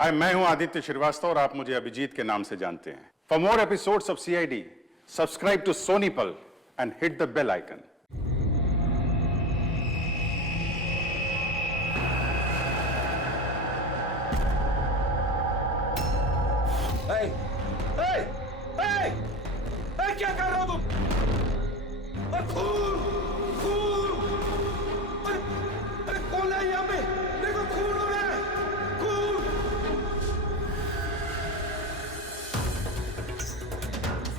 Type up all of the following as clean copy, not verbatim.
हाय, मैं हूं आदित्य श्रीवास्तव और आप मुझे अभिजीत के नाम से जानते हैं। For more episodes of CID, subscribe to Sony Pal and hit the bell icon. क्या कर रहे हो तुम? खून खून! अरे कौन है यहाँ पे? देखो खून हो रहा है, खून!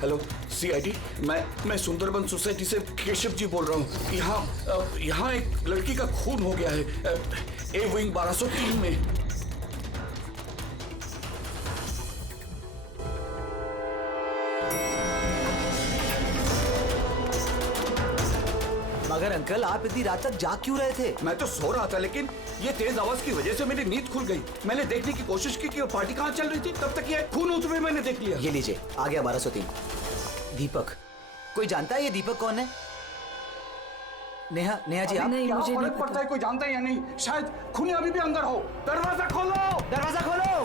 हेलो सीआईडी, मैं सुंदरबन सोसाइटी से केशव जी बोल रहा हूँ। यहाँ एक लड़की का खून हो गया है ए विंग 1203 में। मगर अंकल, आप इतनी रात तक जाग क्यों रहे थे? मैं तो सो रहा था, लेकिन ये तेज आवाज की वजह से मेरी नींद खुल गई। मैंने देखने की कोशिश की कि वो पार्टी कहाँ चल रही थी, तब तक ये खून होते हुए मैंने देख लिया। ये लीजिए, आ गया 1203। दीपक, कोई जानता है ये दीपक कौन है? नेहा जी, आप? नहीं, मुझे नहीं पड़ता है, कोई जानता है या नहीं? शायद खूनी अभी भी अंदर हो। दरवाजा खोलो, दरवाजा खोलो।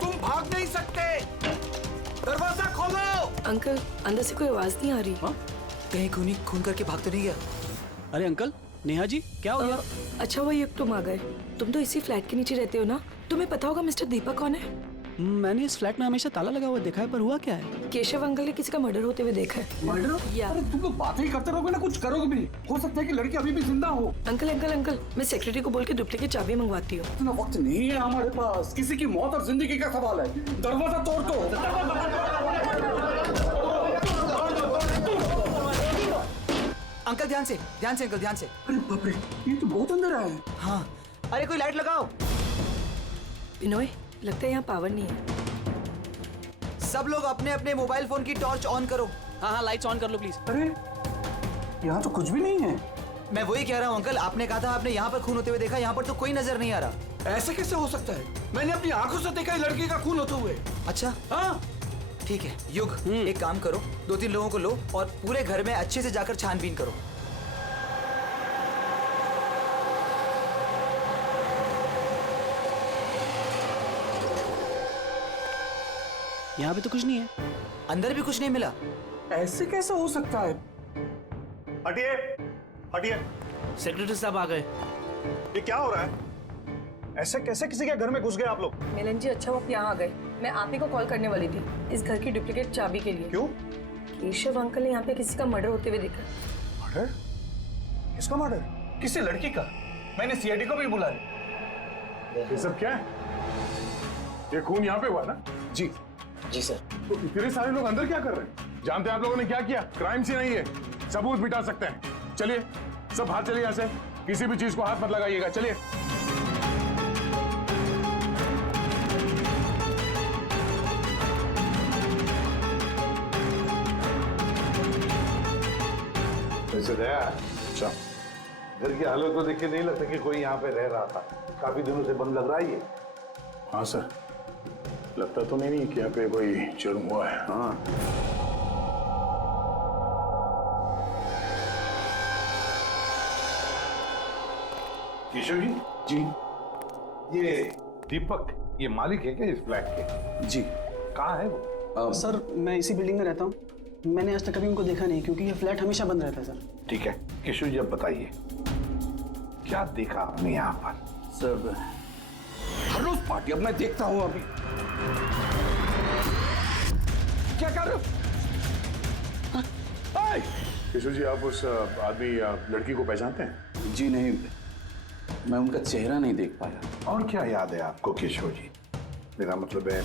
तुम भाग नहीं सकते, दरवाजा खोलो। अंकल, अंदर से कोई आवाज नहीं आ रही। कहीं खूनी खून करके भाग तो नहीं गया? अरे अंकल, नेहा जी क्या हो गया? अच्छा हुआ ये तुम आ गए। तुम तो इसी फ्लैट के नीचे रहते हो ना, तुम्हें पता होगा मिस्टर दीपक कौन है? मैंने इस फ्लैट में हमेशा ताला लगा हुआ देखा है, पर हुआ क्या है? केशव अंकल ने किसी का मर्डर होते हुए देखा है। मर्डर? या अरे तुम लोग बातें ही करते रहोगे ना, कुछ करोगे भी। हो सकता है कि लड़की अभी भी जिंदा हो। अंकल, मैं सेक्रेटरी को बोल के डुप्लीकेट चाबी मंगवाती हूँ। इतना वक्त नहीं है हमारे पास, किसी की मौत और जिंदगी का सवाल है। दरवाजा तोड़ दो। अंकल ध्यान से अंकल, ध्यान से। अरे बाप रे, ये तो बहुत अंदर आया है। हाँ, अरे कोई लाइट लगाओ। बिनोय, लगता है यहाँ पावर नहीं है। सब लोग अपने अपने मोबाइल फोन की टॉर्च ऑन करो। हाँ, लाइट्स ऑन कर लो प्लीज। अरे यहाँ तो कुछ भी नहीं है। मैं वही कह रहा हूँ अंकल, आपने कहा था आपने यहाँ पर खून होते हुए देखा, यहाँ पर तो कोई नजर नहीं आ रहा। ऐसे कैसे हो सकता है? मैंने अपनी आंखों से देखा है लड़की का खून होते हुए। अच्छा, हाँ, ठीक है। युग, एक काम करो, 2-3 लोगों को लो और पूरे घर में अच्छे से जाकर छानबीन करो। यहाँ पे तो कुछ नहीं है। अंदर भी कुछ नहीं मिला। ऐसे कैसे हो सकता है? हटिए, हटिए। सेक्रेटरी साहब आ गए। ये क्या हो रहा है? ऐसे कैसे किसी के घर में घुस गए आप लोग? मिलन जी, अच्छा वो आप यहाँ आ गए। मैं आप ही को कॉल करने वाली थी इस घर की डुप्लीकेट चाबी के लिए। क्यों? केशव अंकल ने यहाँ पे किसी का मर्डर होते हुए देखा। मर्डर? किसका मर्डर? किसी लड़की का। मैंने सीआईडी को भी बुलाया। ये सब क्या है? ये खून यहाँ पे हुआ ना? जी सर। तो इतने सारे लोग अंदर क्या कर रहे हैं? जानते हैं आप लोगों ने क्या किया? क्राइम सीन नहीं है, सबूत मिटा सकते हैं। चलिए सब बाहर चलिए यहाँ से, किसी भी चीज को हाथ मत लगाइएगा। चलिए। वैसे दया, अच्छा, घर की हालत को देख के नहीं लगता कि कोई यहाँ पे रह रहा था। काफी दिनों से बंद लग रहा है ये। हाँ सर, लगता तो नहीं कि यहाँ पे कोई जुर्म हुआ है। हाँ, केशव जी। जी ये दीपक, ये मालिक है क्या इस फ्लैट के? जी। कहाँ है वो? सर मैं इसी बिल्डिंग में रहता हूँ। मैंने आज तक कभी उनको देखा नहीं, क्योंकि ये फ्लैट हमेशा बंद रहता है सर। ठीक है केशव जी, अब बताइए क्या देखा आपने यहाँ पर? सर हर रोज पार्टी, अब मैं देखता हूँ। अभी क्या कर रहे हो? केशव जी, आप उस आदमी या लड़की को पहचानते हैं? जी नहीं, मैं उनका चेहरा नहीं देख पाया। और क्या याद है आपको केशव जी? मेरा मतलब है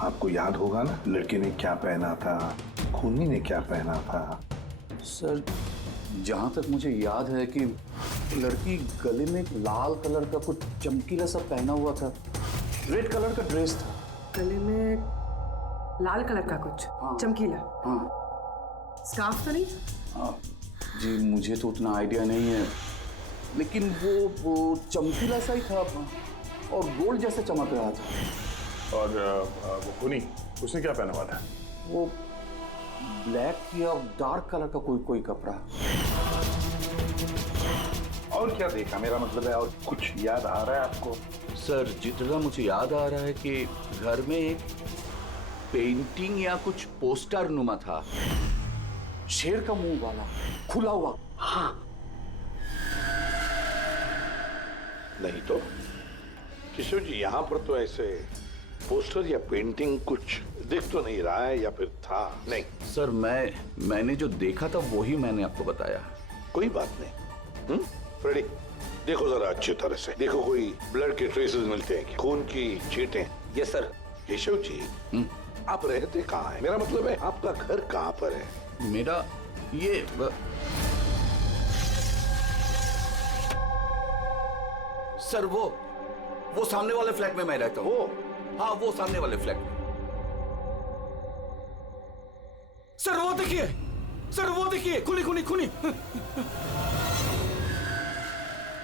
आपको याद होगा ना, लड़की ने क्या पहना था, खूनी ने क्या पहना था? सर जहाँ तक मुझे याद है कि लड़की गले में एक लाल कलर का कुछ चमकीला सा पहना हुआ था, रेड कलर का ड्रेस था। गले में लाल कलर का कुछ चमकीला? हाँ स्कार्फ तो नहीं? हाँ जी, मुझे तो उतना आइडिया नहीं है, लेकिन वो चमकीला सा ही था और गोल्ड जैसे चमक रहा था। और वो खूनी, उसने क्या पहना हुआ था? वो ब्लैक या डार्क कलर का कोई कपड़ा। और क्या देखा, मेरा मतलब है और कुछ याद आ रहा है आपको? सर जितना मुझे याद आ रहा है कि घर में एक पेंटिंग या कुछ पोस्टर नुमा था, शेर का मुंह वाला, खुला हुआ। हाँ। नहीं तो किशोर जी, यहाँ पर तो ऐसे पोस्टर या पेंटिंग कुछ दिख तो नहीं रहा है, या फिर था? नहीं सर मैंने जो देखा था वही मैंने आपको बताया। कोई बात नहीं। फ्रेडी, देखो जरा अच्छी तरह से देखो, कोई ब्लड के ट्रेसेस मिलते हैं क्या? खून की छींटें? Yes sir. केशव जी, आप रहते कहाँ हैं? मेरा मतलब है आपका घर कहाँ पर है? मेरा ये सर वो सामने वाले फ्लैट में मैं रहता हूँ। हाँ, वो सामने वाले फ्लैट में। सर वो देखिए, सर वो देखिए, खुली खुली खुली।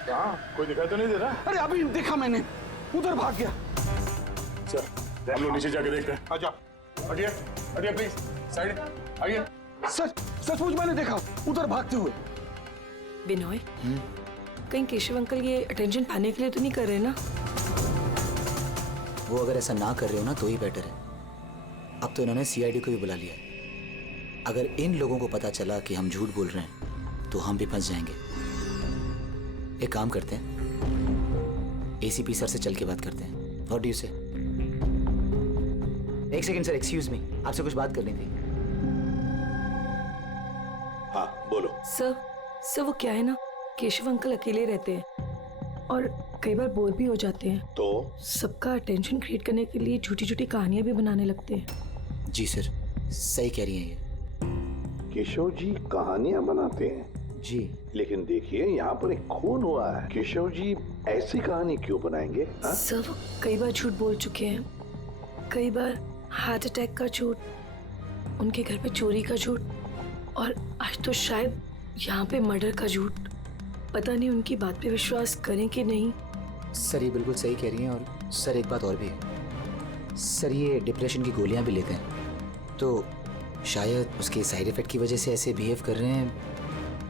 कहाँ? कोई दिखाई तो नहीं दे रहा? अरे अभी देखा मैंने, उधर भाग गया। सर हम लोग नीचे जाके देखते हैं। आ जाओ, हटिए हटिए प्लीज, साइड आइए। सर सचमुच मैंने देखा, उधर भागते हुए। बिनोय, कहीं केशव अंकल ये अटेंशन पाने के लिए तो नहीं कर रहे ना? वो अगर ऐसा ना कर रहे हो ना तो ही बेटर है। अब तो इन्होंने सीआईडी को भी बुला लिया है। अगर इन लोगों को पता चला कि हम झूठ बोल रहे हैं तो हम भी फंस जाएंगे। एक काम करते हैं, एसीपी सर से चल के बात करते हैं। व्हाट डू यू से? एक सेकंड सर, एक्सक्यूज मी, आपसे कुछ बात करनी थी। हाँ बोलो। सर वो क्या है ना, केशव अंकल अकेले रहते हैं और कई बार बोर भी हो जाते हैं, तो सबका अटेंशन क्रिएट करने के लिए झूठी झूठी कहानियां भी बनाने लगते हैं। जी सर, सही कह रही हैं ये। केशव जी कहानियां बनाते हैं जी, लेकिन देखिए यहाँ पर एक खून हुआ है। केशव जी ऐसी कहानी क्यों बनाएंगे? हाँ? सर वो कई बार झूठ बोल चुके हैं, कई बार हार्ट अटैक का झूठ, उनके घर पे चोरी का झूठ, और आज तो शायद यहाँ पे मर्डर का झूठ। पता नहीं उनकी बात पे विश्वास करें कि नहीं। सर ये बिल्कुल सही कह रही हैं। और सर एक बात और भी है, सर ये डिप्रेशन की गोलियां भी लेते हैं, तो शायद उसके साइड इफेक्ट की वजह से ऐसे बिहेव कर रहे हैं।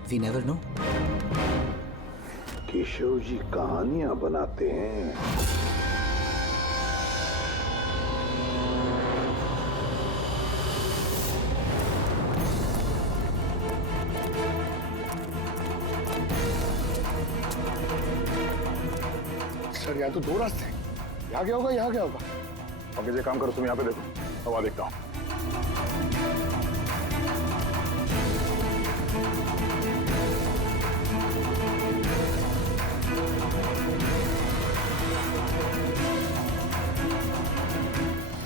We never know. Keshav ji कहानियां बनाते हैं। सर यहाँ तो दो रास्ते हैं, यहाँ क्या होगा, यहाँ क्या होगा? अब एक काम करो, तुम यहाँ पे देखो, हवा देखता हूँ।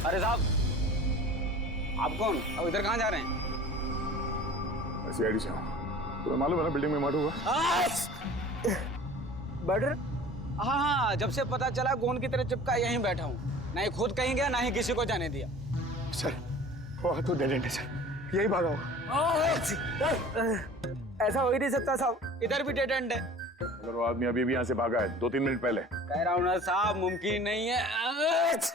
अरे साहब, आप कौन? अब इधर कहाँ जा रहे हैं? सीआईडी से हूँ। तुम्हें मालूम है ना बिल्डिंग में मर्डर हुआ? मर्डर? हाँ, जब से पता चला गोंद की तरह चिपका यहीं बैठा हूँ। ना ही खुद कहीं गया, ना ही किसी को जाने दिया। सर वो तो डेड एंड है सर, यही भागा होगा। ऐसा हो ही नहीं सकता साहब, इधर भी डेड एंड है। अगर वो आदमी अभी भी यहाँ से भागा है 2-3 मिनट पहले। कह रहा हूँ ना साहब, मुमकिन नहीं है।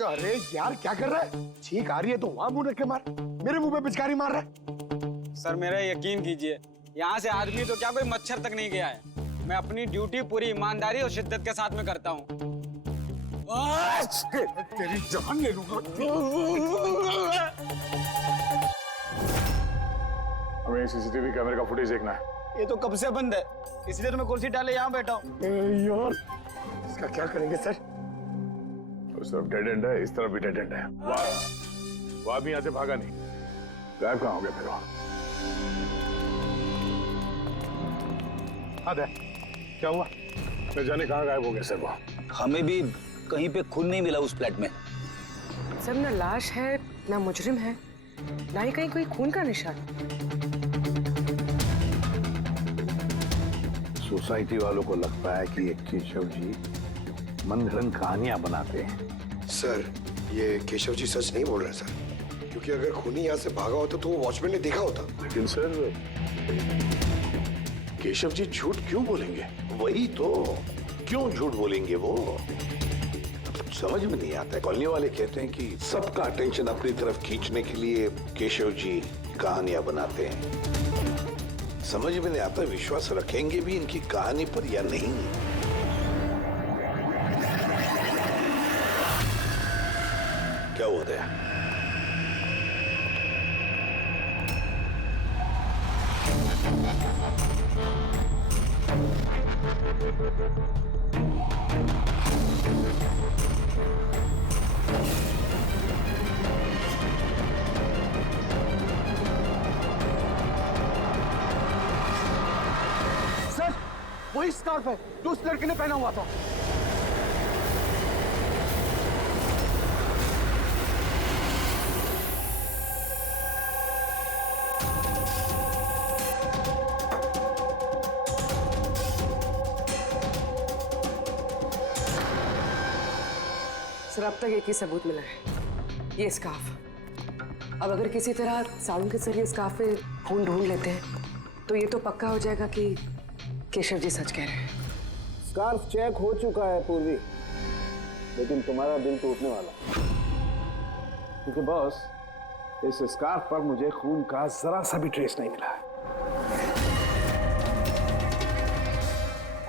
अरे यार क्या कर रहा है? छींक आ रही है तो वहां मुंह रख के मार, मेरे मुंह पे पिचकारी मार रहा है। सर मेरा यकीन कीजिए, यहाँ से आदमी तो क्या कोई मच्छर तक नहीं गया है। मैं अपनी ड्यूटी पूरी ईमानदारी और शिद्दत के साथ में करता हूँ। तेरी जान ले लूंगा। हमें सीसीटीवी कैमरे का फुटेज देखना है। ये तो कब से बंद है, इसलिए तो मैं कुर्सी डाले यहाँ बैठा हूँ। यार इसका क्या करेंगे सर? उस तरफ डेड एंड है, इस तरफ भी डेड एंड है। वो आदमी यहाँ से भागा नहीं, गायब कहाँ हो गया फिर? हाँ दे, क्या हुआ? मैं जाने कहाँ गायब हो गया सर वो? हमें भी कहीं पे खून नहीं मिला उस फ्लैट में। सर ना लाश है, ना मुजरिम है, ना ही कहीं कोई खून का निशान। सोसाइटी वालों को लगता है कि ये केशव जी मन घड़ंत कहानियां बनाते हैं। सर ये केशव जी सच नहीं बोल रहे सर, क्योंकि अगर खूनी यहाँ से भागा होता तो वो वॉचमैन ने देखा होता। लेकिन सर केशव जी झूठ क्यों बोलेंगे? वही तो, क्यों झूठ बोलेंगे वो? समझ में नहीं आता है। कॉलोनी वाले कहते हैं कि सबका अटेंशन अपनी तरफ खींचने के लिए केशव जी कहानियां बनाते हैं। समझ में नहीं आता विश्वास रखेंगे भी इनकी कहानी पर या नहीं। क्या हुआ था? सर, वही स्कार्फ है जो उस लड़के ने पहना हुआ था। सर अब तक एक ही सबूत मिला है, ये स्कार्फ। अब अगर किसी तरह साड़ू के जरिए स्कार्फ पे खून ढूंढ लेते हैं तो ये तो पक्का हो जाएगा कि केशव जी सच कह रहे हैं। स्कार्फ चेक हो चुका है पूर्वी, लेकिन तुम्हारा दिल टूटने वाला, क्योंकि बॉस इस स्कार्फ पर मुझे खून का जरा सा भी ट्रेस नहीं मिला।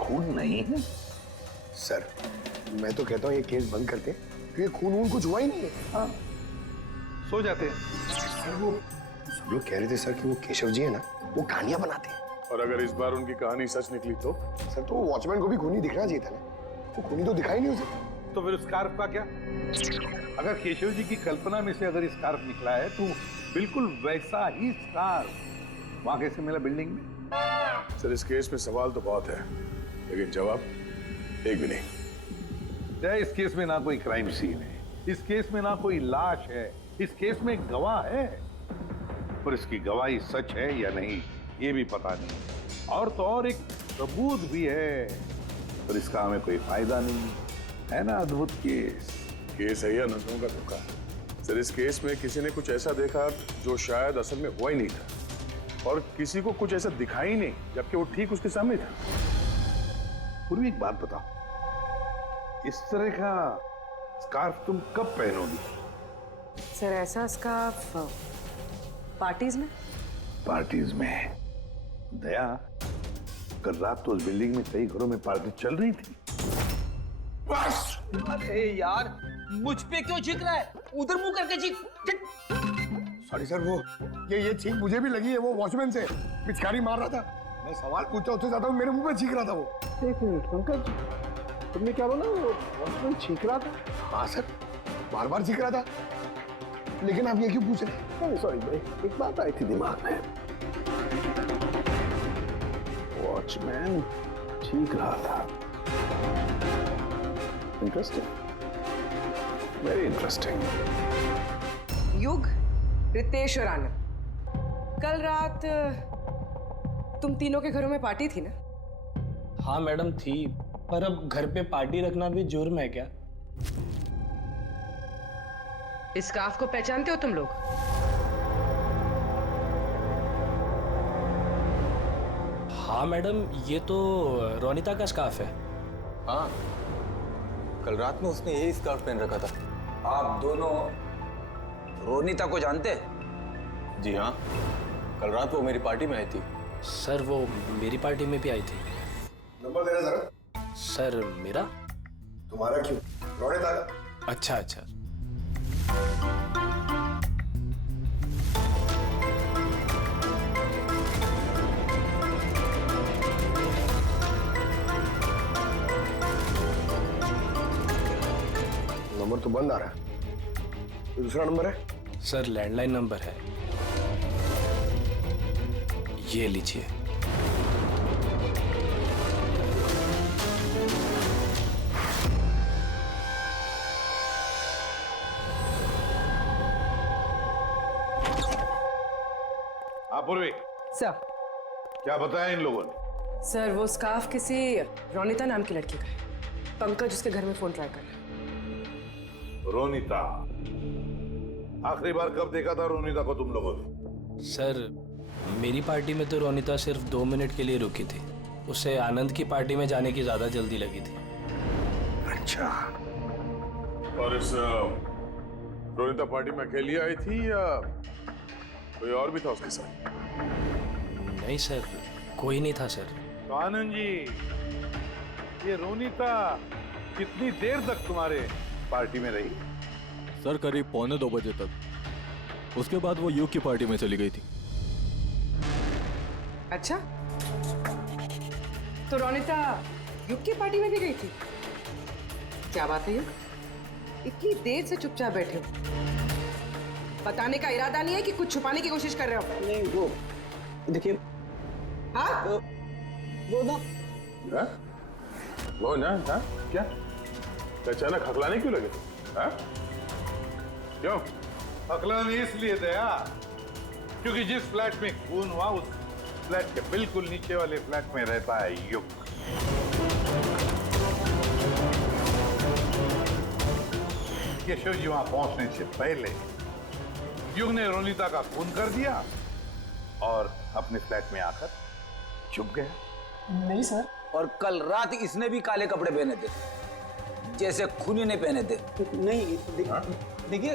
खून नहीं है? सर मैं तो कहता हूँ ये केस बंद करते हैं, क्योंकि खून वून कुछ हुआ ही नहीं है। हाँ, सो जाते हैं। सर वो सब लोग कह रहे थे सर कि वो केशव जी है ना, वो कहानियां बनाते हैं। और अगर इस बार उनकी कहानी सच निकली तो? सर तो वॉचमैन को भी खूनी दिखना चाहिए था ना, वो खूनी तो दिखाई नहीं उसे। तो फिर स्कार्फ का क्या? अगर केशव जी की कल्पना में से अगर स्कार्फ निकला है तो बिल्कुल वैसा ही स्कार्फ वहां कैसे मिला बिल्डिंग में? सर इस केस में सवाल तो बहुत है, लेकिन जवाब एक भी नहीं। इस केस में ना कोई क्राइम सीन है, इस केस में ना कोई लाश है, इस केस में गवाह है, पर इसकी गवाही सच है या नहीं ये भी पता नहीं। और तो और एक सबूत भी है, पर इसका हमें कोई फायदा नहीं है ना। अद्भुत केस है या नजरों का धोखा? सर इस केस में किसी ने कुछ ऐसा देखा जो शायद असल में हुआ ही नहीं था, और किसी को कुछ ऐसा दिखा ही नहीं जबकि वो ठीक उसके सामने था। पूर्वी एक बात बताओ, इस तरह का स्कार्फ तुम कब पहनोगी? सर ऐसा स्कार्फ पार्टीज में? पार्टीज में? दया, कल रात तो उस बिल्डिंग में कई घरों में पार्टी चल रही थी। बस! अरे यार, मुझ पे क्यों चीख रहा है? उधर मुंह करके चीख। सॉरी सर, वो ये चीख मुझे भी लगी है, वो वॉचमैन से पिचकारी मार रहा था। मैं सवाल पूछता उससे ज्यादा मेरे मुंह पे चीख रहा था वो। एक मिनट पंकज, तुमने क्या बोला? वो वॉचमैन चीख रहा था? हाँ सर, बार बार चीख रहा था, लेकिन आप ये क्यों पूछ रहे? नहीं सॉरी, एक बात आई थी दिमाग में। वॉचमैन चीख रहा था। Interesting, very interesting. युग, रितेश और आनंद, कल रात तुम तीनों के घरों में पार्टी थी ना? हाँ मैडम थी, पर अब घर पे पार्टी रखना भी जुर्म है क्या? इस स्कार्फ को पहचानते हो तुम लोग? हाँ मैडम, ये तो रोनिता का स्कार्फ है। हाँ, कल रात में उसने यही स्कार्फ पहन रखा था। आप दोनों रोनिता को जानते? जी हाँ, कल रात वो मेरी पार्टी में आई थी। सर वो मेरी पार्टी में भी आई थी। नंबर देना जरा। सर मेरा? तुम्हारा क्यों, रोनिता का। अच्छा अच्छा। नंबर तो बंद आ रहा है, दूसरा नंबर है? सर लैंडलाइन नंबर है, ये लीजिए। पूर्वी सर, क्या बताया इन लोगों ने? सर वो स्कार्फ किसी रोनिता नाम की लड़की का है। पंकज उसके घर में फोन ट्राई कर रहा है। रोनिता? आखिरी बार कब देखा था रोनिता को तुम लोगों ने? सर मेरी पार्टी में तो रोनिता सिर्फ 2 मिनट के लिए रुकी थी, उसे आनंद की पार्टी में जाने की ज्यादा जल्दी लगी थी। अच्छा, और इस रोनिता पार्टी में अकेली आई थी या कोई और भी था उसके साथ? नहीं सर, कोई नहीं था सर। तो आनंद जी, ये रोनीता कितनी देर तक तुम्हारे पार्टी में रही? सर करीब 1:45 बजे तक। उसके बाद वो युग की पार्टी में चली गई थी। अच्छा, तो रोनिता युग की पार्टी में भी गई थी? क्या बात है युग, इतनी देर से चुपचाप बैठे हो? बताने का इरादा नहीं है कि कुछ छुपाने की कोशिश कर रहे हो? नहीं, वो देखिए, हाँ वो ना वो ना हाँ? क्या अचानक हकलाने क्यों लगे? हाँ? क्यों? हकलाने इसलिए दया क्योंकि जिस फ्लैट में खून हुआ उस फ्लैट के बिल्कुल नीचे वाले फ्लैट में रहता है युग। केशव जी वहां पहुंचने से पहले युग ने रोनिता का खून कर दिया और अपने फ्लैट में आकर छुप गया। नहीं सर। और कल रात इसने भी काले कपड़े पहने थे, जैसे खूनी ने पहने थे। नहीं, देखिए,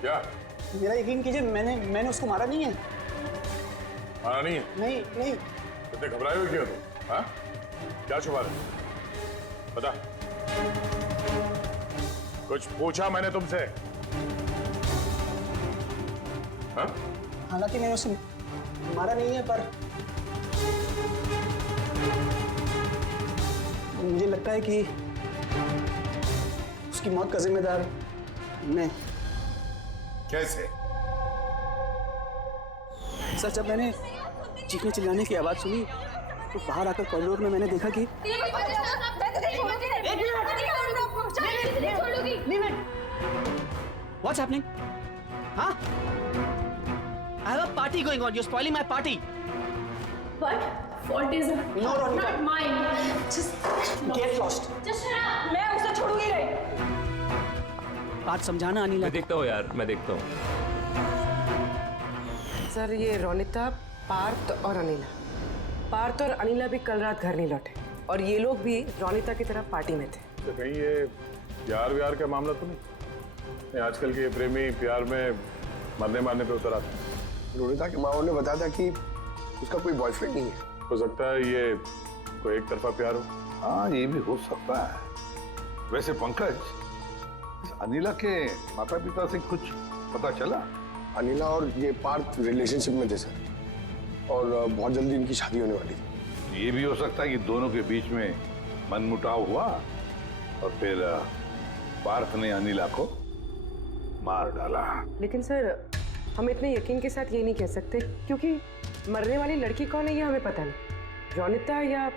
क्या? मेरा यकीन कीजिए, मैंने उसको मारा नहीं है। मारा नहीं है? नहीं नहीं। इतने घबराए हुए क्यों तुम? हाँ? क्या छुपा रहे? बता। कुछ पूछा मैंने तुमसे? हाँ? हालांकि मैंने उसे मारा नहीं है, पर मुझे लगता है कि उसकी मौत का जिम्मेदार मैं। कैसे? सर, जब मैंने चीखने चिल्लाने की आवाज सुनी तो बाहर आकर कॉरिडोर में मैंने देखा कि What's happening? Huh? I have a party going on. You're spoiling my party. But fault is No, Ronita. not mine. Just Get lost. Just shut up. मैं उसे छोड़ूंगी नहीं। बात समझाना अनिला। मैं देखता हूँ यार, मैं देखता हूँ। सर, ये रोनिता, पार्थ और अनिला, पार्थ और अनिला भी कल रात घर नहीं लौटे और ये लोग भी रोनिता की तरफ पार्टी में थे। तो कहीं ये प्यार व्यार का मामला तो नहीं? आजकल के प्रेमी प्यार में मरने मारने पे उतर आते हैं। रोनिता के माँ ने बताया था कि उसका कोई बॉयफ्रेंड नहीं है। हो सकता है ये कोई एक तरफा प्यार हो। हाँ, ये भी हो सकता है। वैसे पंकज, इस अनिला के माता पिता से कुछ पता चला? अनिला और ये पार्थ रिलेशनशिप में थे सर, और बहुत जल्दी इनकी शादी होने वाली थी। ये भी हो सकता है कि दोनों के बीच में मनमुटाव हुआ और फिर पार्थ ने अनिला को मार डाला। लेकिन सर, हम इतने यकीन के साथ ये नहीं कह सकते क्योंकि मरने वाली लड़की कौन है ये हमें पता नहीं, रोनिता या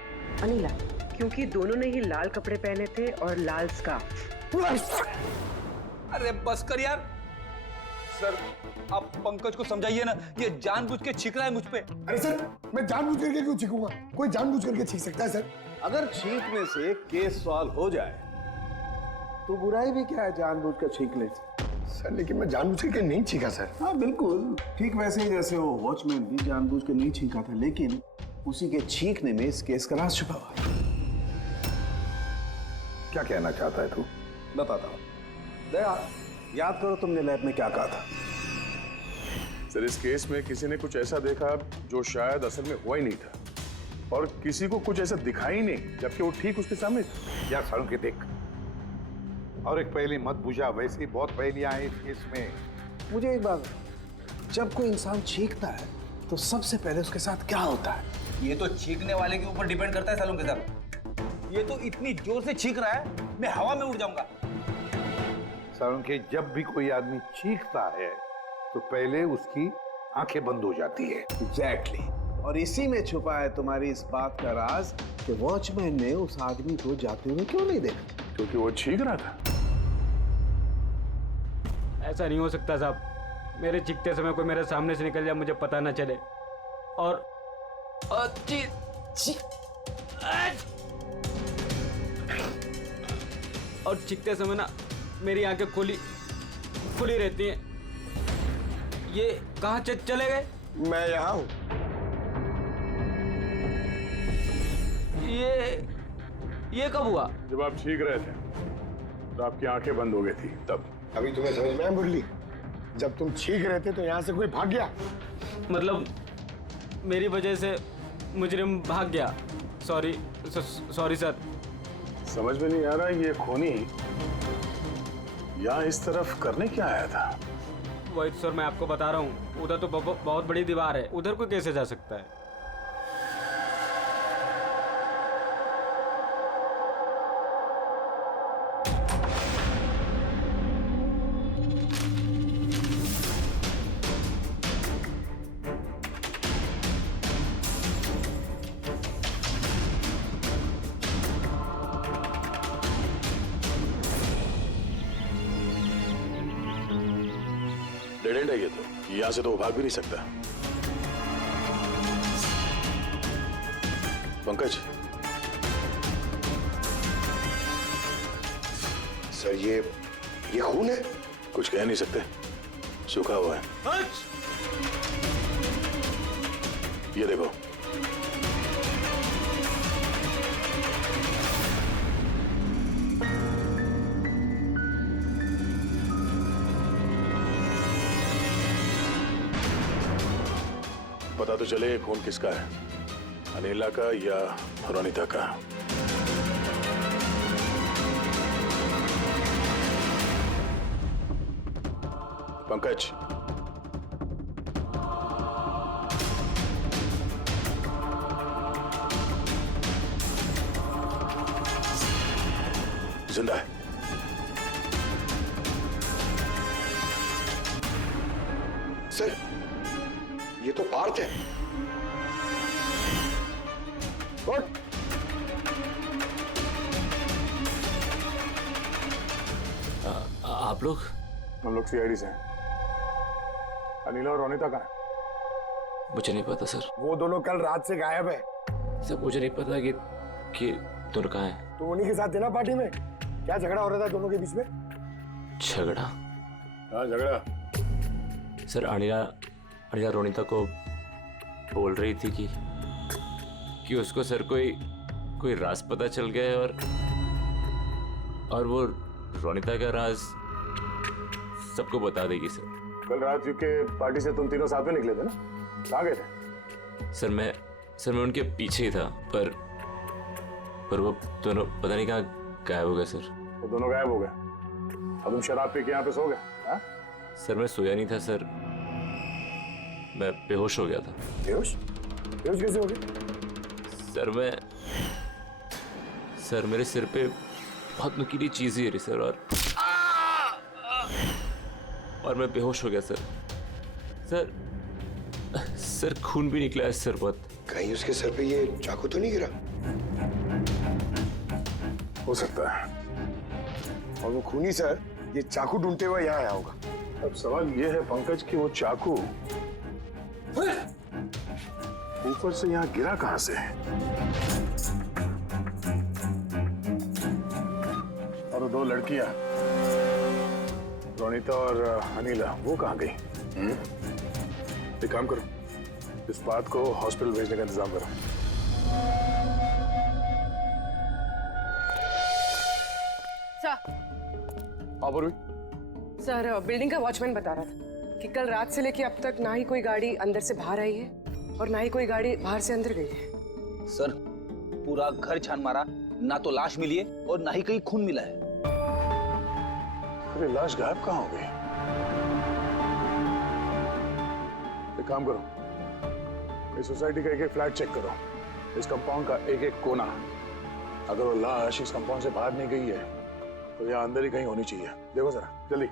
अनिला, क्योंकि दोनों ने ही लाल कपड़े पहने थे और लाल स्कार्फ। अरे बस कर यार। सर, आप पंकज को समझाइए ना, ये जानबूझ के छींक रहा है मुझ पे। अरे सर, मैं जानबूझ करके क्यों छींकूंगा? कोई जानबूझ करके छींक सकता है सर? अगर छींकने से केस सॉल्व हो जाए तो बुराई भी क्या है जानबूझ कर छींकने से? सर, लेकिन मैं जानबूझ करके नहीं छींका सर। हाँ बिल्कुल ठीक वैसे ही जैसे वो वॉचमैन भी जानबूझ के नहीं छींका था, लेकिन उसी के छींकने में इस केस का राज छुपा हुआ है। क्या कहना चाहता है तू? बताता हूँ। दया, याद करो तुमने लैब में क्या कहा था? सर, इस केस में किसी ने कुछ ऐसा देखा जो शायद असल में हुआ ही नहीं था, और किसी को कुछ ऐसा दिखाई ही नहीं, जबकि वो ठीक उसके सामने था। या सालों के देख, और एक पहेली मत बुझा, वैसे ही बहुत पहेलियां हैं इस केस में। मुझे एक बात, जब कोई इंसान छींकता है तो सबसे पहले उसके साथ क्या होता है? ये तो छींकने वाले के ऊपर डिपेंड करता है सालों के साथ। ये तो इतनी जोर से छींक रहा है, मैं हवा में उड़ जाऊंगा। सालों के, जब भी कोई आदमी चीखता है तो पहले उसकी आंखें बंद हो जाती है। एग्जैक्टली। और इसी में छुपा है तुम्हारी इस बात का राज कि वॉचमैन ने उस आदमी को जाते हुए क्यों नहीं देखा? क्योंकि वो छींक रहा था। ऐसा नहीं हो सकता साहब, मेरे चीखते समय कोई मेरे सामने से निकल जाए, मुझे पता ना चले। और चीखते समय ना मेरी आंखें खुली रहती हैं। ये कहाँ चले गए? मैं यहाँ हूँ। ये कब हुआ? जब आप छींक रहे थे तो आपकी आंखें बंद हो गई थी तब। अभी तुम्हें समझ में आया मुरली? जब तुम छींक रहे थे तो यहाँ से कोई भाग गया। मतलब मेरी वजह से मुजरिम भाग गया। Sorry sir. समझ में नहीं आ रहा ये खूनी यहाँ इस तरफ करने क्या आया था? वही सर मैं आपको बता रहा हूँ, उधर तो बहुत बड़ी दीवार है, उधर कोई कैसे जा सकता है? डेड एंड है ये तो, यहाँ से तो वो भाग भी नहीं सकता। पंकज, सर ये खून है? कुछ कह नहीं सकते, सूखा हुआ है। ये देखो, पता तो चले खून किसका है, अनिला का या रोनिता का। पंकज, जिंदा है। सर ये तो पार्थ है। What? आप लोग? हम लोग सीआईडी से हैं। अनिला और रोनिता कहाँ है? मुझे नहीं पता सर। वो दोनों कल रात से गायब है। सर मुझे नहीं पता कि दोनों कहाँ हैं। तो उन्हीं के साथ थे ना पार्टी में? क्या झगड़ा हो रहा था दोनों के बीच में? झगड़ा? हाँ झगड़ा। सर अनिला रोनिता को बोल रही थी कि उसको सर कोई राज पता चल गया है और वो रोनिता का राज सबको बता देगी सर। कल रात के पार्टी से तुम तीनों साथ में निकले थे ना? कहाँ गए थे? सर मैं उनके पीछे ही था पर वो दोनों पता नहीं कहाँ गायब हो गए सर। वो दोनों गायब हो गए? अब तुम शराब पी के यहाँ पे सो गए? हाँ? सर मैं सोया नहीं था सर, मैं बेहोश हो गया था। बेहोश कैसे हो गए? सर मेरे सिर पे बहुत नुकीली चीज ही रही सर और मैं बेहोश हो गया सर। सर खून भी निकला है सर बहुत। कहीं उसके सर पे ये चाकू तो नहीं गिरा? हो सकता है। और वो खूनी सर ये चाकू ढूंढते हुए यहाँ आया होगा। अब सवाल ये है पंकज कि वो चाकू ऊपर से यहाँ गिरा कहाँ से? और वो दो लड़कियां रोनिता और अनिला वो कहाँ गई? एक काम करो, इस बात को हॉस्पिटल भेजने का इंतजाम करो। सर बिल्डिंग का वॉचमैन बता रहा था कि कल रात से लेके अब तक ना ही कोई गाड़ी अंदर से बाहर आई है और ना ही कोई गाड़ी बाहर से अंदर गई है। सर पूरा घर छान मारा, ना तो लाश मिली है और ना ही कहीं खून मिला है। अरे लाश गायब कहाँ हो गई? एक काम करो, इस सोसाइटी का एक फ्लैट चेक करो, इस कंपाउंड का एक कोना। अगर वो लाश इस कंपाउंड से बाहर नहीं गई है तो यहाँ अंदर ही कहीं होनी चाहिए। देखो जरा जल्दी।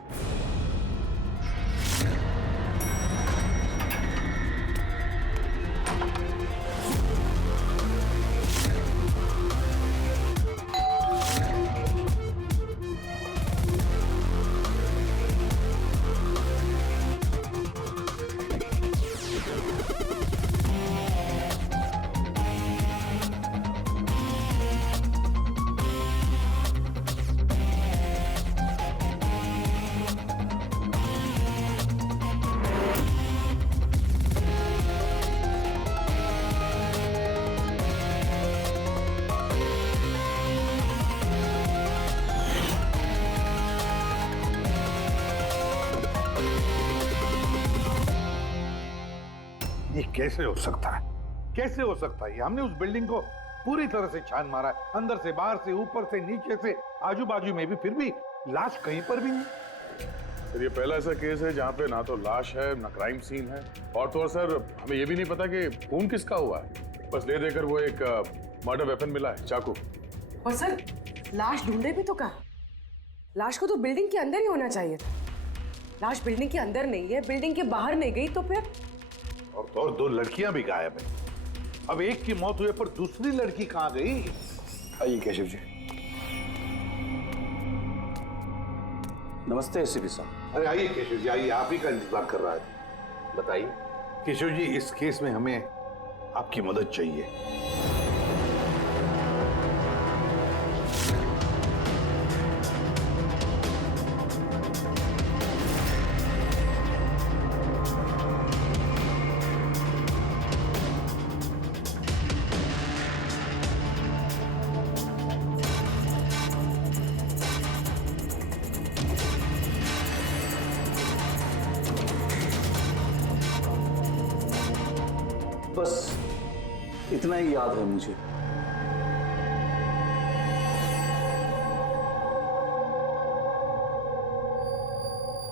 कैसे हो सकता है? कैसे हो सकता है? हमने उस बिल्डिंग को पूरी तरह से छान मारा है, अंदर से, बाहर से, ऊपर से, नीचे से, आजू बाजू में भी, फिर भी लाश कहीं पर भी नहीं। सर ये पहला ऐसा केस है जहाँ पे ना तो लाश है ना क्राइम सीन है, और तो और सर हमें ये भी नहीं पता कि खून किसका हुआ है। बस ले देकर वो एक मर्डर वेपन मिला है, चाकू। और सर लाश ढूंढे भी तो कहाँ? लाश को तो बिल्डिंग के अंदर ही होना चाहिए था। लाश बिल्डिंग के अंदर नहीं है, बिल्डिंग के बाहर नहीं गई तो फिर? और तो और 2 लड़कियां भी गायब है। अब एक की मौत हुई पर दूसरी लड़की कहाँ गई? आइए केशव जी। नमस्ते एसीपी साहब। अरे आइए केशव जी, आइए, आप ही का इंतजार कर रहा है। बताइए केशव जी, इस केस में हमें आपकी मदद चाहिए। बस इतना ही याद है मुझे।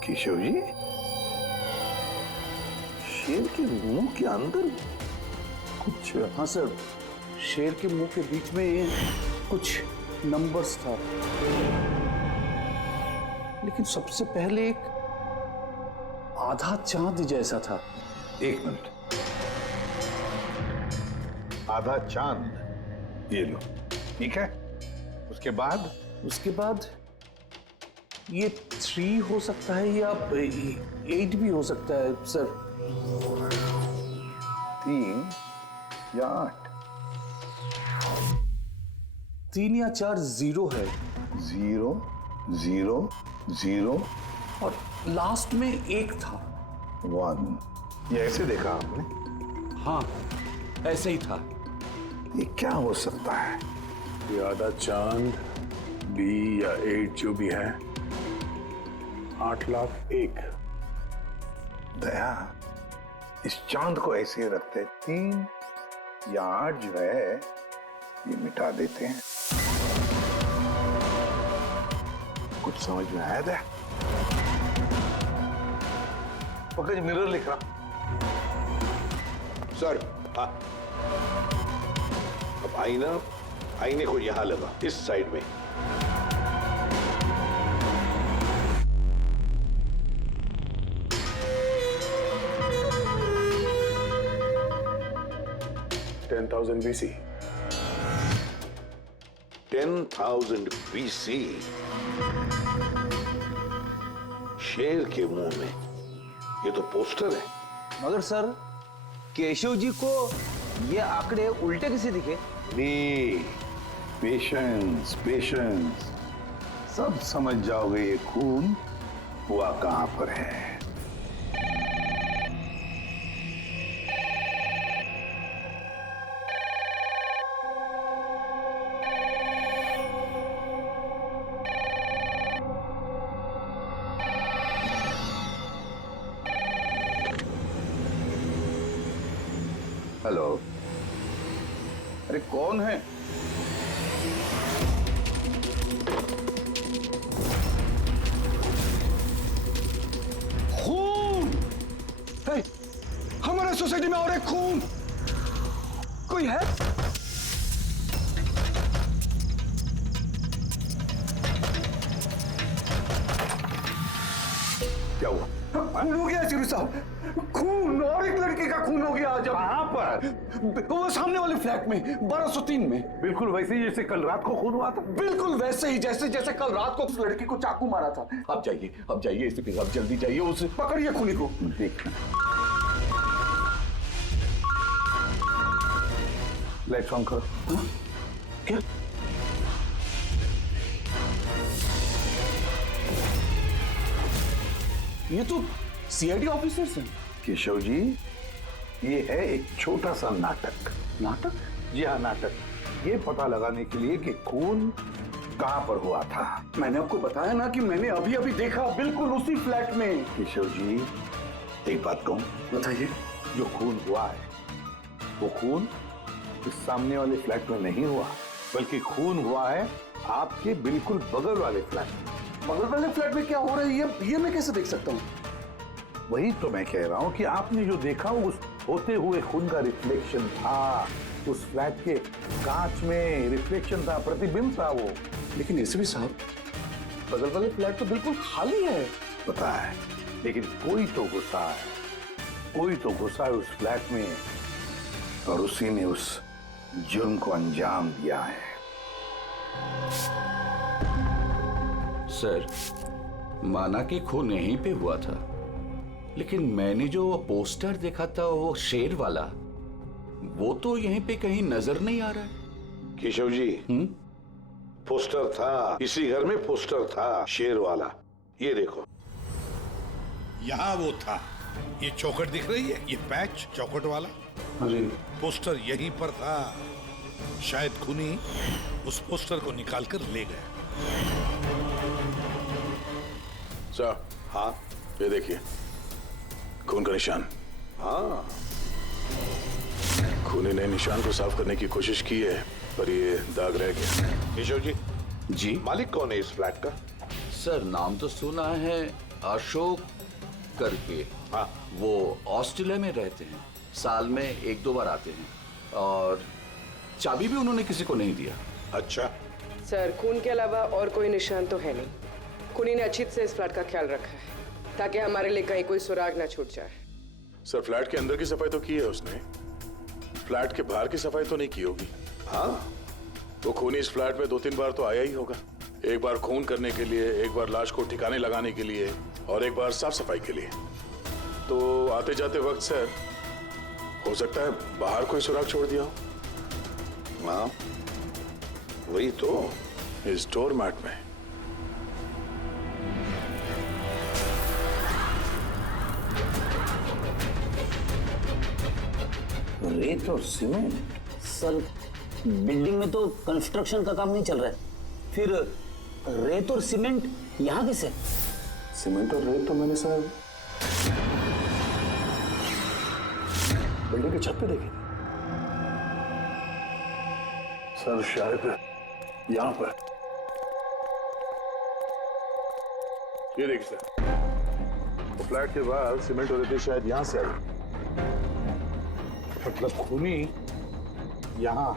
केशव जी, शेर के मुंह के अंदर कुछ? हाँ सर, शेर के मुंह के बीच में ये कुछ नंबर्स था, लेकिन सबसे पहले एक आधा चांद जैसा था। एक मिनट, आधा चांद, ये लो, ठीक है। उसके बाद? उसके बाद ये 3 हो सकता है या 8 भी हो सकता है सर। 3 या 8? 3 या 4 0 है। 0 0 0 और लास्ट में 1 था। 1। ये ऐसे देखा आपने? हाँ, ऐसे ही था। ये क्या हो सकता है? ये आधा चांद, B या 8 जो भी है, 8,01,000। दया, इस चांद को ऐसे रखते, 3 या 8 जो है ये मिटा देते हैं। कुछ समझ में आया दया? पंकज, मिरर लिख रहा। सर, हाँ। अब आईने को यहां लगा, इस साइड में। BC। 10,000 BC। शेर के मुंह में, ये तो पोस्टर है। मगर सर, केशव जी को ये आंकड़े उल्टे किसे दिखे? पेशेंस, पेशेंस, सब समझ जाओगे ये खून हुआ कहां पर है। हेलो, अरे कौन है? खून! हे, हमारे सोसाइटी में और एक खून! कोई है? क्या हुआ? खून हो गया चिरू साहब, खून, और एक लड़के का खून हो गया आज। कहां पर? वो सामने वाले फ्लैट में, 1203 में। बिल्कुल वैसे ही जैसे कल रात को खून हुआ था। बिल्कुल वैसे ही जैसे कल रात को उस लड़की को चाकू मारा था। आप जाइए एसीपी साहब, जल्दी जाइए, उसे पकड़िए खूनी को। देखना, लाइट्स ऑन करो। क्या? ये तो सीआईडी ऑफिसर्स हैं। केशव जी, ये है एक छोटा सा नाटक। नाटक? जी हाँ, नाटक। ये पता लगाने के लिए कि खून कहां पर हुआ था। मैंने आपको बताया ना कि मैंने अभी अभी देखा, बिल्कुल उसी फ्लैट में। केशव जी, एक बात कहूं? बताइए। जो खून हुआ है वो खून इस सामने वाले फ्लैट में नहीं हुआ, बल्कि खून हुआ है आपके बिल्कुल बगल वाले फ्लैट में। बगल वाले फ्लैट में क्या हो रहा है ये मैं कैसे देख सकता हूँ? वही तो मैं कह रहा हूं कि आपने जो देखा उस होते हुए खून का रिफ्लेक्शन था, उस फ्लैट के कांच में रिफ्लेक्शन था, प्रतिबिंब था वो। लेकिन एसपी साहब, बगल वाले फ्लैट तो बिल्कुल खाली है। पता है, लेकिन कोई तो घुसा है, कोई तो घुसा है उस फ्लैट में और उसी ने उस जुर्म को अंजाम दिया है। सर, माना कि खून यहीं पे हुआ था, लेकिन मैंने जो पोस्टर देखा था वो शेर वाला, वो तो यहीं पे कहीं नजर नहीं आ रहा है। केशव जी, पोस्टर था, इसी घर में पोस्टर था शेर वाला। ये देखो, यहाँ वो था। ये चौखट दिख रही है, ये पैच चौखट वाला, पोस्टर यहीं पर था। शायद खूनी उस पोस्टर को निकालकर ले गया। सर, हाँ, ये देखिए खून का निशान। हाँ, खूनी ने निशान को साफ करने की कोशिश की है, पर ये दाग रह गया। केशव जी, जी मालिक कौन है इस फ्लैट का? सर, नाम तो सुना है, अशोक करके। हाँ, वो ऑस्ट्रेलिया में रहते हैं, साल में 1-2 बार आते हैं, और चाबी भी उन्होंने किसी को नहीं दिया। अच्छा सर, खून के अलावा और कोई निशान तो है नहीं। खूनी ने अच्छी से इस फ्लैट का ख्याल रखा है ताकि हमारे लिए कहीं कोई सुराग ना छूट जाए। सर, फ्लैट के अंदर की सफाई तो की है उसने, फ्लैट के बाहर की सफाई तो नहीं की होगी। हाँ, वो खूनी इस फ्लैट में 2-3 बार तो आया ही होगा। एक बार खून करने के लिए, एक बार लाश को ठिकाने लगाने के लिए, और एक बार साफ सफाई के लिए। तो आते जाते वक्त सर, हो सकता है बाहर कोई सुराग छोड़ दिया हो। हाँ, वही तो, इस डोर मैट में। रेत और सीमेंट? सर, बिल्डिंग में तो कंस्ट्रक्शन का काम नहीं चल रहा है, फिर रेत और सीमेंट यहाँ कैसे? सीमेंट और रेत तो मैंने सर बिल्डिंग की छत पे देखी सर, शायद यहाँ पर। ये देखिए सर, तो फ्लैट के बाहर सीमेंट और रेती शायद यहाँ से आई। मतलब खूनी यहाँ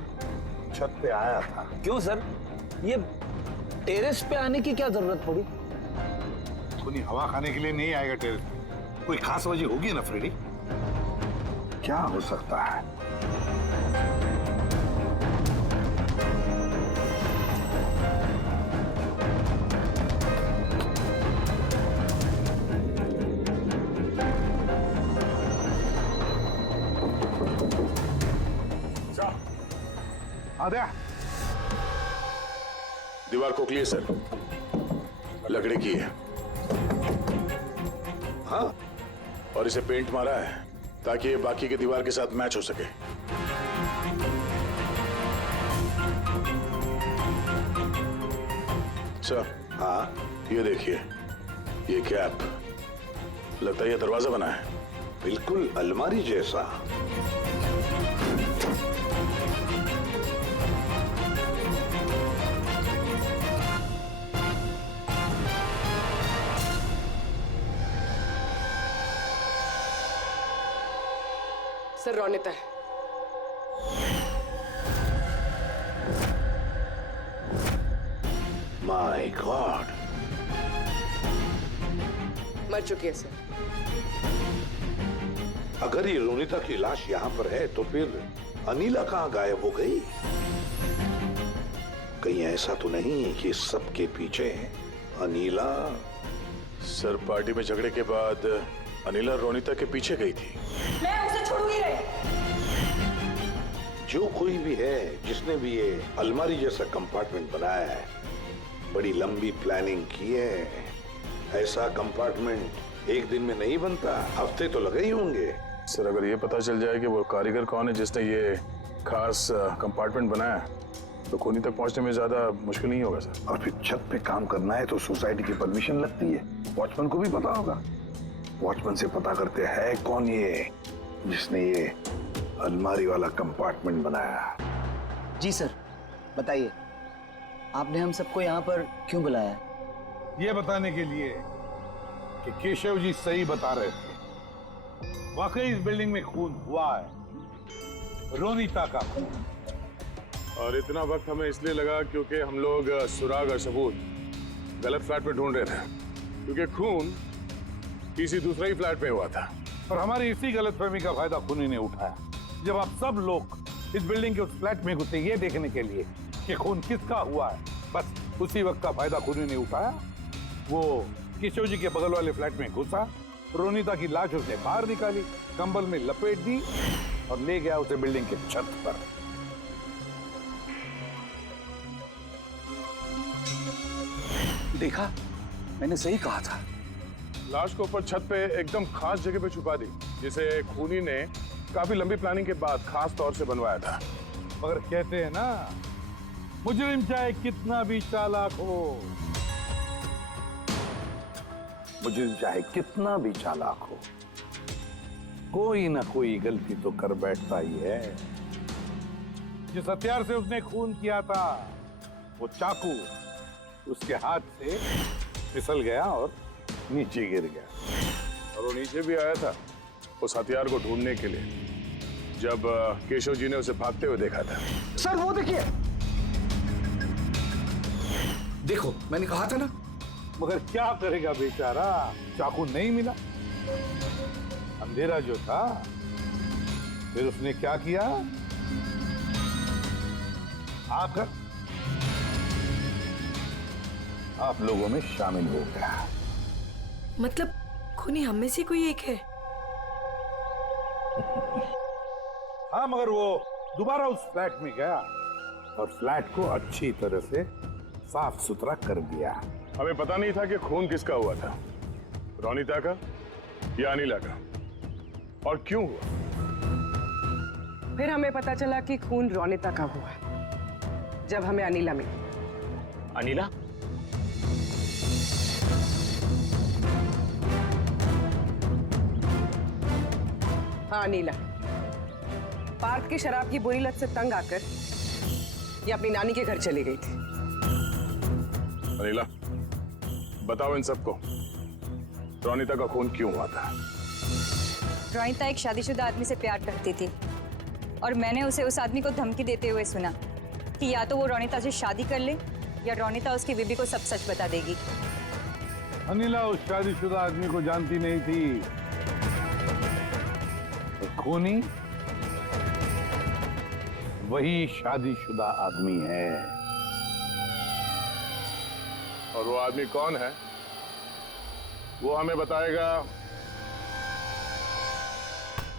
छत पे आया था। क्यों सर, ये टेरेस पे आने की क्या जरूरत पड़ी? खूनी हवा खाने के लिए नहीं आएगा टेरेस पे, कोई खास वजह होगी ना फ्रेडी? क्या हो सकता है? दीवार खोखली है सर, लकड़ी की है। हाँ, और इसे पेंट मारा है ताकि ये बाकी के दीवार के साथ मैच हो सके। सर, हाँ, ये देखिए, ये कैप, लगता है ये दरवाजा बना है। बिल्कुल अलमारी जैसा। सर, रोनिता है। माय गॉड, मर चुकी है सर। अगर ये रोनिता की लाश यहाँ पर है तो फिर अनीला कहाँ गायब हो गई? कहीं ऐसा तो नहीं कि सबके पीछे अनीला? सर, पार्टी में झगड़े के बाद अनीला रोनिता के पीछे गई थी। मैं उसे छोड़ूंगी नहीं। जो कोई भी है जिसने भी ये अलमारी जैसा कंपार्टमेंट बनाया है, बड़ी लंबी प्लानिंग की है। ऐसा कंपार्टमेंट एक दिन में नहीं बनता, हफ्ते तो लगे ही होंगे। सर, अगर ये पता चल जाए कि वो कारीगर कौन है जिसने ये खास कंपार्टमेंट बनाया, तो खूनी तक पहुंचने में ज्यादा मुश्किल नहीं होगा सर। और फिर छत पे काम करना है तो सोसाइटी की परमिशन लगती है, वॉचमैन को भी पता होगा। वॉचमैन से पता करते हैं कौन ये जिसने ये अलमारी वाला कंपार्टमेंट बनाया। जी सर, बताइए आपने हम सबको यहाँ पर क्यों बुलाया है? ये बताने के लिए कि केशव जी सही बता रहे थे। वाकई इस बिल्डिंग में खून हुआ है, रोनिता का खून। और इतना वक्त हमें इसलिए लगा क्योंकि हम लोग सुराग और सबूत गलत फ्लैट में ढूंढ रहे थे, क्योंकि खून किसी दूसरे ही फ्लैट में हुआ था। और हमारी इसी गलतफहमी का फायदा खूनी ने उठाया। जब आप सब लोग इस बिल्डिंग के उस फ्लैट में घुसे ये देखने के लिए कि खून किसका हुआ है, बस उसी वक्त का फायदा खूनी ने उठाया। वो केशव जी के बगल वाले फ्लैट में घुसा, रोनिता की लाश उसने बाहर निकाली, कंबल में लपेट दी और ले गया उसे बिल्डिंग के छत पर। देखा, मैंने सही कहा था। लाश को ऊपर छत पे एकदम खास जगह पे छुपा दी, जिसे खूनी ने काफी लंबी प्लानिंग के बाद खास तौर से बनवाया था। मगर कहते हैं ना, मुजरिम चाहे कितना भी चालाक हो, मुजरिम चाहे कितना भी चालाक हो, कोई ना कोई गलती तो कर बैठता ही है। जिस हथियार से उसने खून किया था, वो चाकू उसके हाथ से फिसल गया और नीचे गिर गया। और वो नीचे भी आया था उस हथियार को ढूंढने के लिए, जब केशव जी ने उसे भागते हुए देखा था। सर वो देखिए, देखो मैंने कहा था ना। मगर क्या करेगा बेचारा, चाकू नहीं मिला। अंधेरा जो था, फिर उसने क्या किया, आकर आप लोगों में शामिल हो गया। मतलब खूनी हम में से कोई एक है? हाँ, मगर वो दोबारा उस फ्लैट में गया और फ्लैट को अच्छी तरह से साफ सुथरा कर दिया। हमें पता नहीं था कि खून किसका हुआ था, रोनिता का या अनिला का, और क्यों हुआ। फिर हमें पता चला कि खून रोनिता का हुआ है, जब हमें अनिला मिली। अनिला? हाँ, अनिला। पार्थ की शराब की बुरी लत से तंग आकर ये अपनी नानी के घर चली गई थी। अनिला, बताओ इन सबको, रोनिता का खून क्यों हुआ था? रोनिता एक शादीशुदा आदमी से प्यार करती थी और मैंने उसे उस आदमी को धमकी देते हुए सुना कि या तो वो रोनिता से शादी कर ले या रोनिता उसकी बीबी को सब सच बता देगी। अनिला उस शादीशुदा आदमी को जानती नहीं थी। खूनी वही शादीशुदा आदमी है। और वो आदमी कौन है वो हमें बताएगा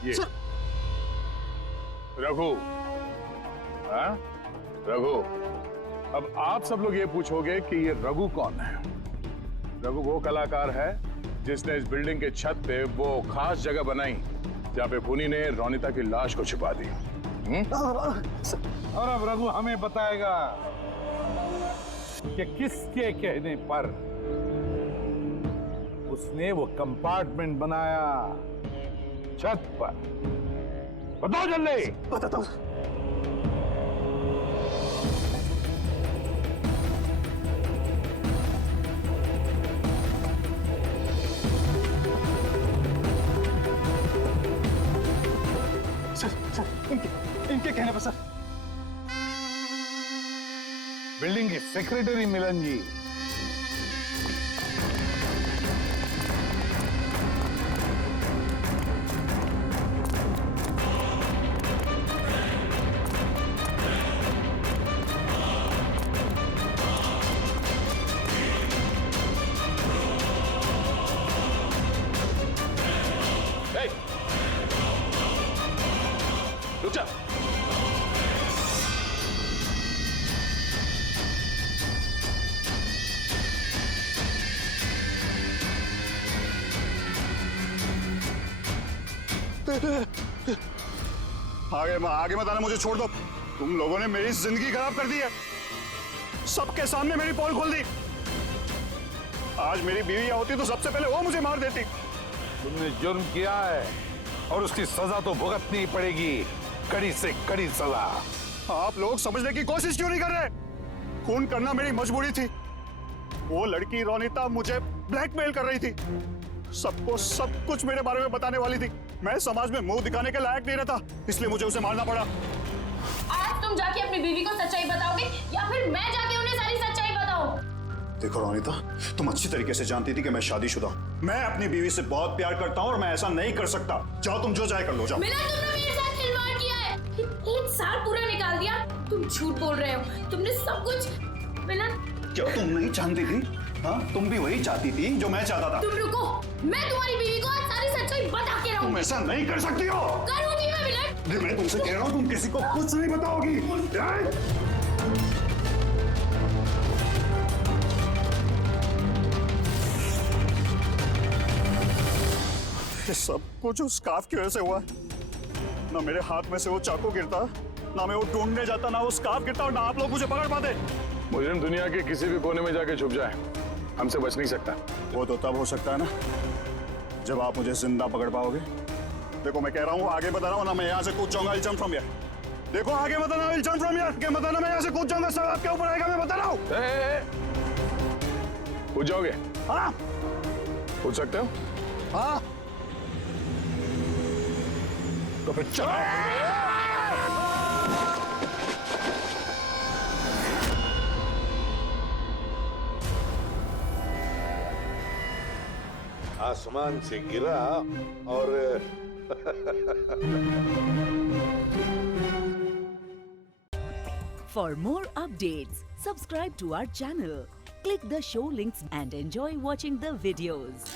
ये रघु। हाँ? रघु, अब आप सब लोग ये पूछोगे कि ये रघु कौन है। रघु वो कलाकार है जिसने इस बिल्डिंग के छत पे वो खास जगह बनाई जहाँ पे खूनी ने रोनिता की लाश को छिपा दी। और अब रघु हमें बताएगा कि किसके कहने पर उसने वो कंपार्टमेंट बनाया छत पर। बताओ जल्दी। बताता हूँ। सर, इनके कहने पर सर। बिल्डिंग के सेक्रेटरी मिलन जी। रुक जा। आगे मत आना, मुझे छोड़ दो। तुम लोगों ने मेरी जिंदगी खराब कर दी है, सबके सामने मेरी पोल खोल दी। आज मेरी बीवी यहाँ होती तो सबसे पहले वो मुझे मार देती। तुमने जुर्म किया है और उसकी सजा तो भुगतनी पड़ेगी। कड़ी से कड़ी सजा। आप लोग समझने की कोशिश क्यों नहीं कर रहे? खून करना मेरी मजबूरी थी। वो लड़की रोनिता मुझे ब्लैकमेल कर रही थी, सबको सब कुछ मेरे बारे में बताने वाली थी। मैं समाज में मुंह दिखाने के लायक नहीं रहता, इसलिए मुझे उसे मारना पड़ा। आज तुम जाके अपनी बीवी को सच्चाई बताओगे या फिर मैं जाके उन्हें सारी सच्चाई बताऊं? देखो रोनिता, तुम अच्छी तरीके से जानती थी कि मैं शादीशुदा हूं। मैं अपनी बीवी से बहुत प्यार करता हूं और मैं ऐसा नहीं कर सकता। जाओ तुम जो चाहे कर लो, जाओ। मिलन, तुमने मेरे साथ खिलवाड़ किया है। 1 साल पूरा निकाल दिया। तुम झूठ बोल रहे हो, तुमने सब कुछ। मिलन, क्या तुम नहीं जानती थी? हाँ, तुम भी वही चाहती थी जो मैं चाहता था। तुम रुको, मैं तुम्हारी बीवी को आज सारी सच्चाई बता के रहूंगी। तुम ऐसा नहीं कर सकती हो। करूंगी मैं मिलन। मैं तुमसे कह रहा हूँ, तुम किसी को कुछ नहीं बताओगी। ये सब कुछ उस स्कार्फ की वजह से हुआ। ना मेरे हाथ में से वो चाकू गिरता, ना मैं वो ढूंढने जाता, ना वो स्कार्फ गिरता और ना आप लोग मुझे पकड़ पाते। मुजरिम दुनिया के किसी भी कोने में जाके छुप जाए, हमसे बच नहीं सकता। वो तो तब हो सकता है ना जब आप मुझे जिंदा पकड़ पाओगे। देखो मैं कह रहा हूँ, आगे बता रहा हूँ ना, मैं यहाँ से कूद जाऊंगा। I'll jump from here। देखो आगे बताना, I'll jump from here। के बताना मैं यहाँ से कूद जाऊंगा, सब आपके ऊपर आएगा, मैं बता रहा हूँ। कूद जाओगे? हाँ कूद सकते हो? हाँ तो फिर चलो। आसमान से गिरा और For more updates, subscribe to our channel, click the show links and enjoy watching the videos.